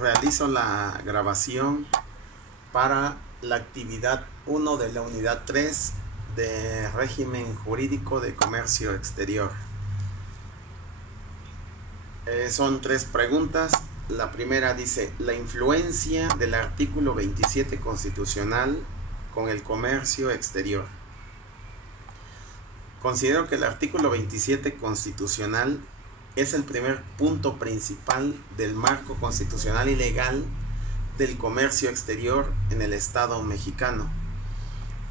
Realizo la grabación para la actividad 1 de la unidad 3 de régimen jurídico de comercio exterior. Son 3 preguntas. La primera dice: la influencia del artículo 27 constitucional con el comercio exterior. Considero que el artículo 27 constitucional es el primer punto principal del marco constitucional y legal del comercio exterior en el Estado mexicano,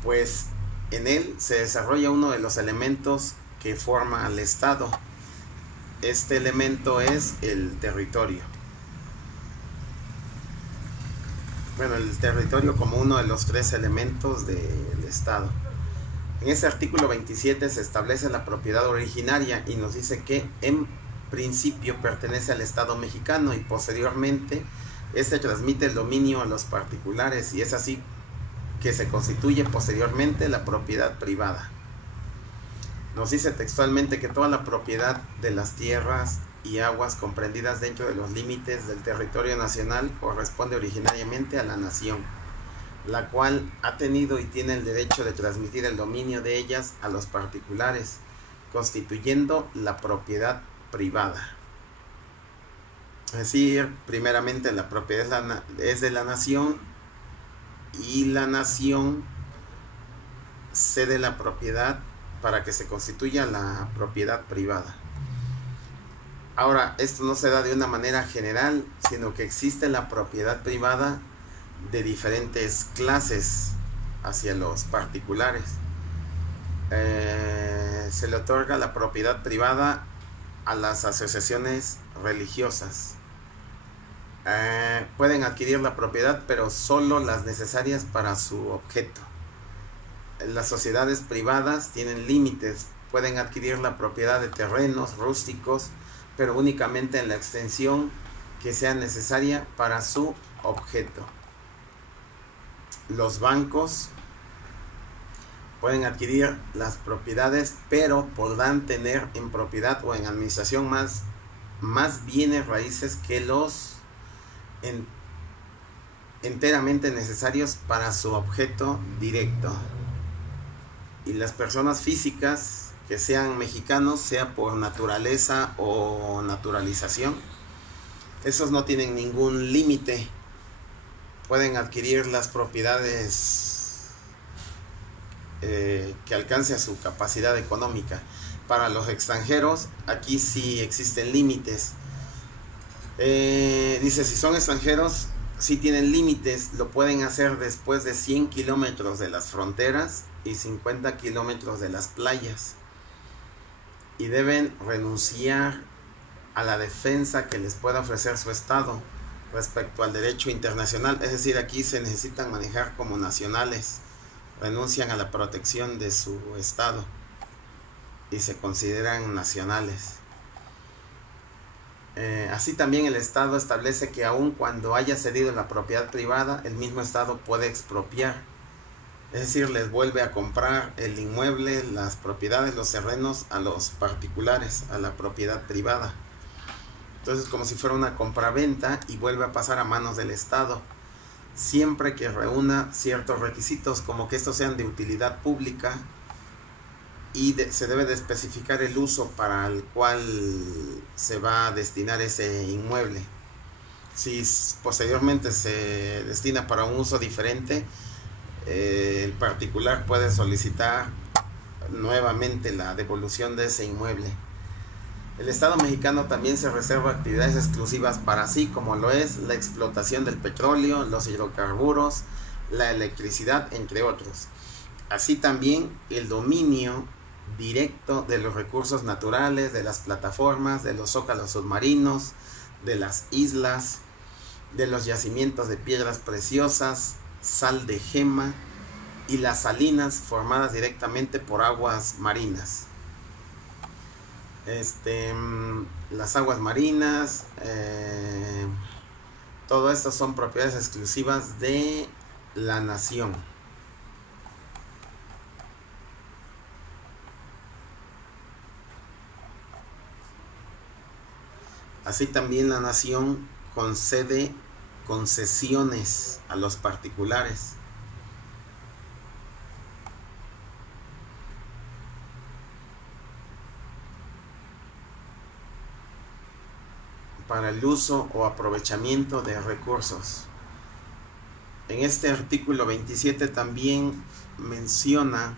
pues en él se desarrolla uno de los elementos que forma al Estado. Este elemento es el territorio. Bueno, el territorio como uno de los 3 elementos del Estado. En ese artículo 27 se establece la propiedad originaria y nos dice que en principio pertenece al Estado mexicano y posteriormente este transmite el dominio a los particulares, y es así que se constituye posteriormente la propiedad privada. Nos dice textualmente que toda la propiedad de las tierras y aguas comprendidas dentro de los límites del territorio nacional corresponde originariamente a la nación, la cual ha tenido y tiene el derecho de transmitir el dominio de ellas a los particulares, constituyendo la propiedad privada. Es decir, primeramente la propiedad es de la nación y la nación cede la propiedad para que se constituya la propiedad privada. Ahora, esto no se da de una manera general, sino que existe la propiedad privada de diferentes clases hacia los particulares. Se le otorga la propiedad privada a las asociaciones religiosas. Pueden adquirir la propiedad, pero solo las necesarias para su objeto. Las sociedades privadas tienen límites, pueden adquirir la propiedad de terrenos rústicos, pero únicamente en la extensión que sea necesaria para su objeto. Los bancos pueden adquirir las propiedades, pero podrán tener en propiedad o en administración más bienes raíces que los enteramente necesarios para su objeto directo. Y las personas físicas que sean mexicanos, sea por naturaleza o naturalización, esos no tienen ningún límite. Pueden adquirir las propiedades que alcance a su capacidad económica. Para los extranjeros, aquí sí existen límites. Dice, si son extranjeros, sí tienen límites. Lo pueden hacer después de 100 kilómetros de las fronteras y 50 kilómetros de las playas. Y deben renunciar a la defensa que les pueda ofrecer su Estado respecto al derecho internacional. Es decir, aquí se necesitan manejar como nacionales. Renuncian a la protección de su Estado y se consideran nacionales. Así también el Estado establece que aun cuando haya cedido la propiedad privada, el mismo Estado puede expropiar. Es decir, les vuelve a comprar el inmueble, las propiedades, los terrenos a los particulares, a la propiedad privada. Entonces, como si fuera una compraventa, y vuelve a pasar a manos del Estado, siempre que reúna ciertos requisitos, como que estos sean de utilidad pública y se debe de especificar el uso para el cual se va a destinar ese inmueble. Si posteriormente se destina para un uso diferente, el particular puede solicitar nuevamente la devolución de ese inmueble. El Estado mexicano también se reserva actividades exclusivas para sí, como lo es la explotación del petróleo, los hidrocarburos, la electricidad, entre otros. Así también el dominio directo de los recursos naturales, de las plataformas, de los zócalos submarinos, de las islas, de los yacimientos de piedras preciosas, sal de gema y las salinas formadas directamente por aguas marinas. Las aguas marinas, todo esto son propiedades exclusivas de la nación. Así también la nación concede concesiones a los particulares. Para el uso o aprovechamiento de recursos. En este artículo 27 también menciona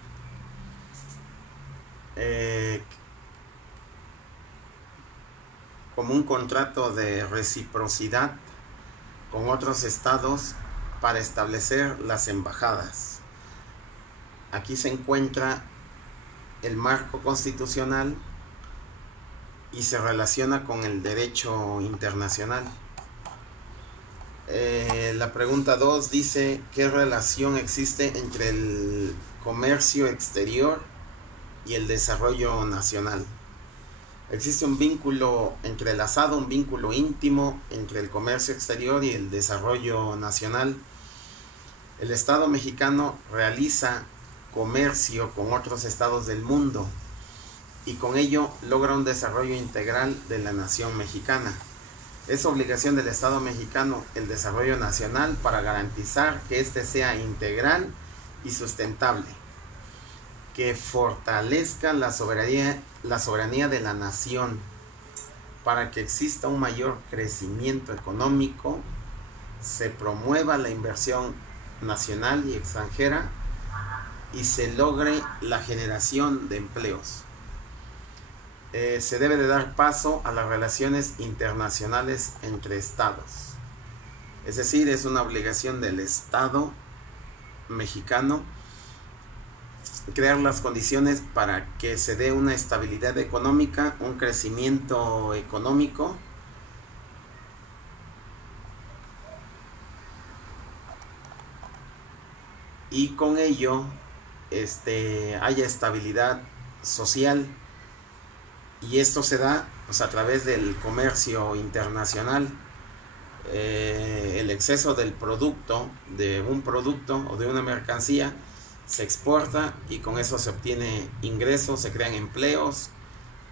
como un contrato de reciprocidad con otros estados para establecer las embajadas. Aquí se encuentra el marco constitucional y se relaciona con el derecho internacional. La pregunta 2 dice: ¿qué relación existe entre el comercio exterior y el desarrollo nacional? Existe un vínculo entrelazado, un vínculo íntimo entre el comercio exterior y el desarrollo nacional. El Estado mexicano realiza comercio con otros estados del mundo y con ello logra un desarrollo integral de la nación mexicana. Es obligación del Estado mexicano el desarrollo nacional para garantizar que éste sea integral y sustentable, que fortalezca la soberanía de la nación, para que exista un mayor crecimiento económico, se promueva la inversión nacional y extranjera y se logre la generación de empleos. Se debe de dar paso a las relaciones internacionales entre estados. Es decir, es una obligación del Estado mexicano crear las condiciones para que se dé una estabilidad económica, un crecimiento económico, y con ello haya estabilidad social. Y esto se da pues a través del comercio internacional. El exceso del producto, de un producto o de una mercancía, se exporta y con eso se obtiene ingresos, se crean empleos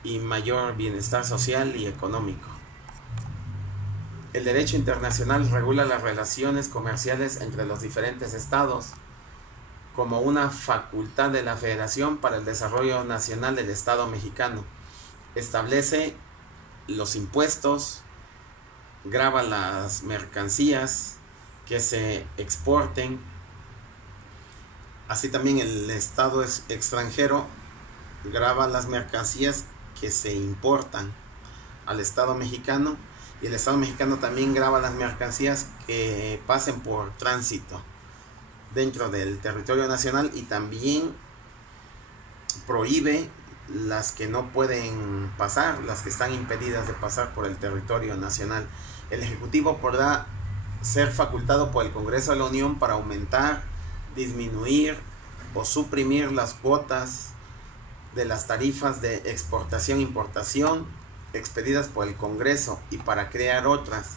y mayor bienestar social y económico. El derecho internacional regula las relaciones comerciales entre los diferentes estados como una facultad de la Federación para el Desarrollo Nacional del Estado mexicano. Establece los impuestos, grava las mercancías que se exporten. Así también el Estado extranjero grava las mercancías que se importan al Estado mexicano, y el Estado mexicano también grava las mercancías que pasen por tránsito dentro del territorio nacional, y también prohíbe las que no pueden pasar, las que están impedidas de pasar por el territorio nacional. El Ejecutivo podrá ser facultado por el Congreso de la Unión para aumentar, disminuir o suprimir las cuotas de las tarifas de exportación-importación expedidas por el Congreso y para crear otras,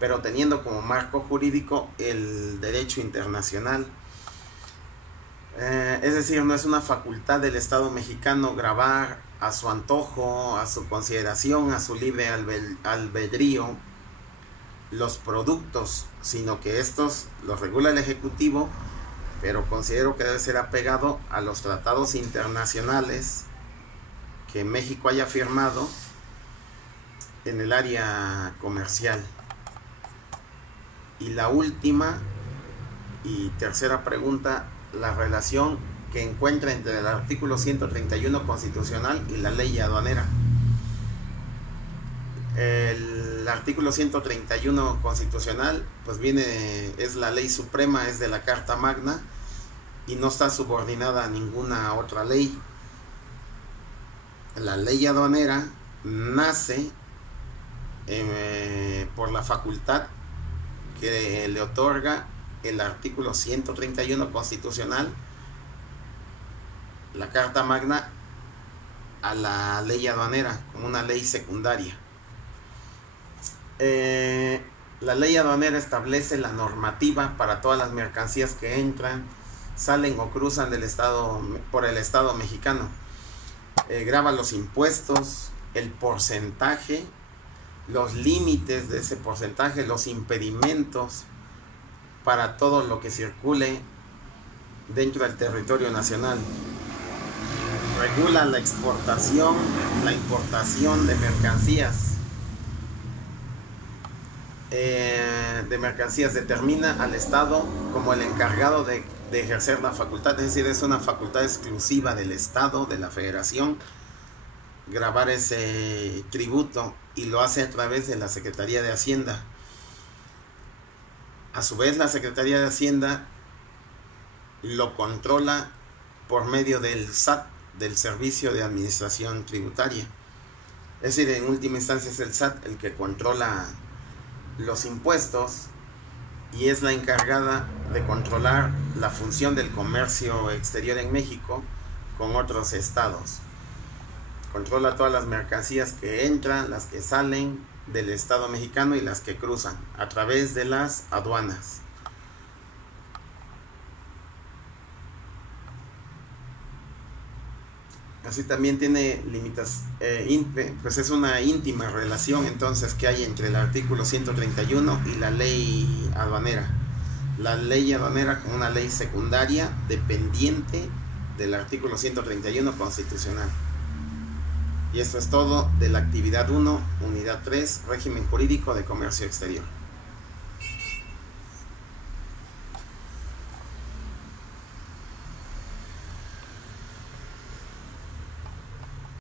pero teniendo como marco jurídico el derecho internacional. Es decir, no es una facultad del Estado mexicano gravar a su antojo, a su consideración, a su libre albedrío los productos, sino que estos los regula el Ejecutivo, pero considero que debe ser apegado a los tratados internacionales que México haya firmado en el área comercial. Y la última y tercera pregunta: la relación que encuentra entre el artículo 131 constitucional y la ley aduanera. El artículo 131 constitucional pues es la ley suprema, es de la Carta Magna y no está subordinada a ninguna otra ley. La ley aduanera nace por la facultad que le otorga el artículo 131 constitucional, la Carta Magna, a la ley aduanera como una ley secundaria. La ley aduanera establece la normativa para todas las mercancías que entran, salen o cruzan por el Estado mexicano. Grava los impuestos, el porcentaje los límites de ese porcentaje, los impedimentos para todo lo que circule dentro del territorio nacional. Regula la exportación, la importación de mercancías. Determina al Estado como el encargado de ejercer la facultad, es decir, es una facultad exclusiva del Estado, de la Federación, gravar ese tributo, y lo hace a través de la Secretaría de Hacienda. A su vez, la Secretaría de Hacienda lo controla por medio del SAT, del Servicio de Administración Tributaria. Es decir, en última instancia es el SAT el que controla los impuestos y es la encargada de controlar la función del comercio exterior en México con otros estados. Controla todas las mercancías que entran, las que salen del Estado mexicano y las que cruzan a través de las aduanas. Así también tiene límites, pues es una íntima relación entonces que hay entre el artículo 131 y la ley aduanera. La ley aduanera como una ley secundaria dependiente del artículo 131 constitucional. Y esto es todo de la actividad 1, unidad 3, régimen jurídico de comercio exterior.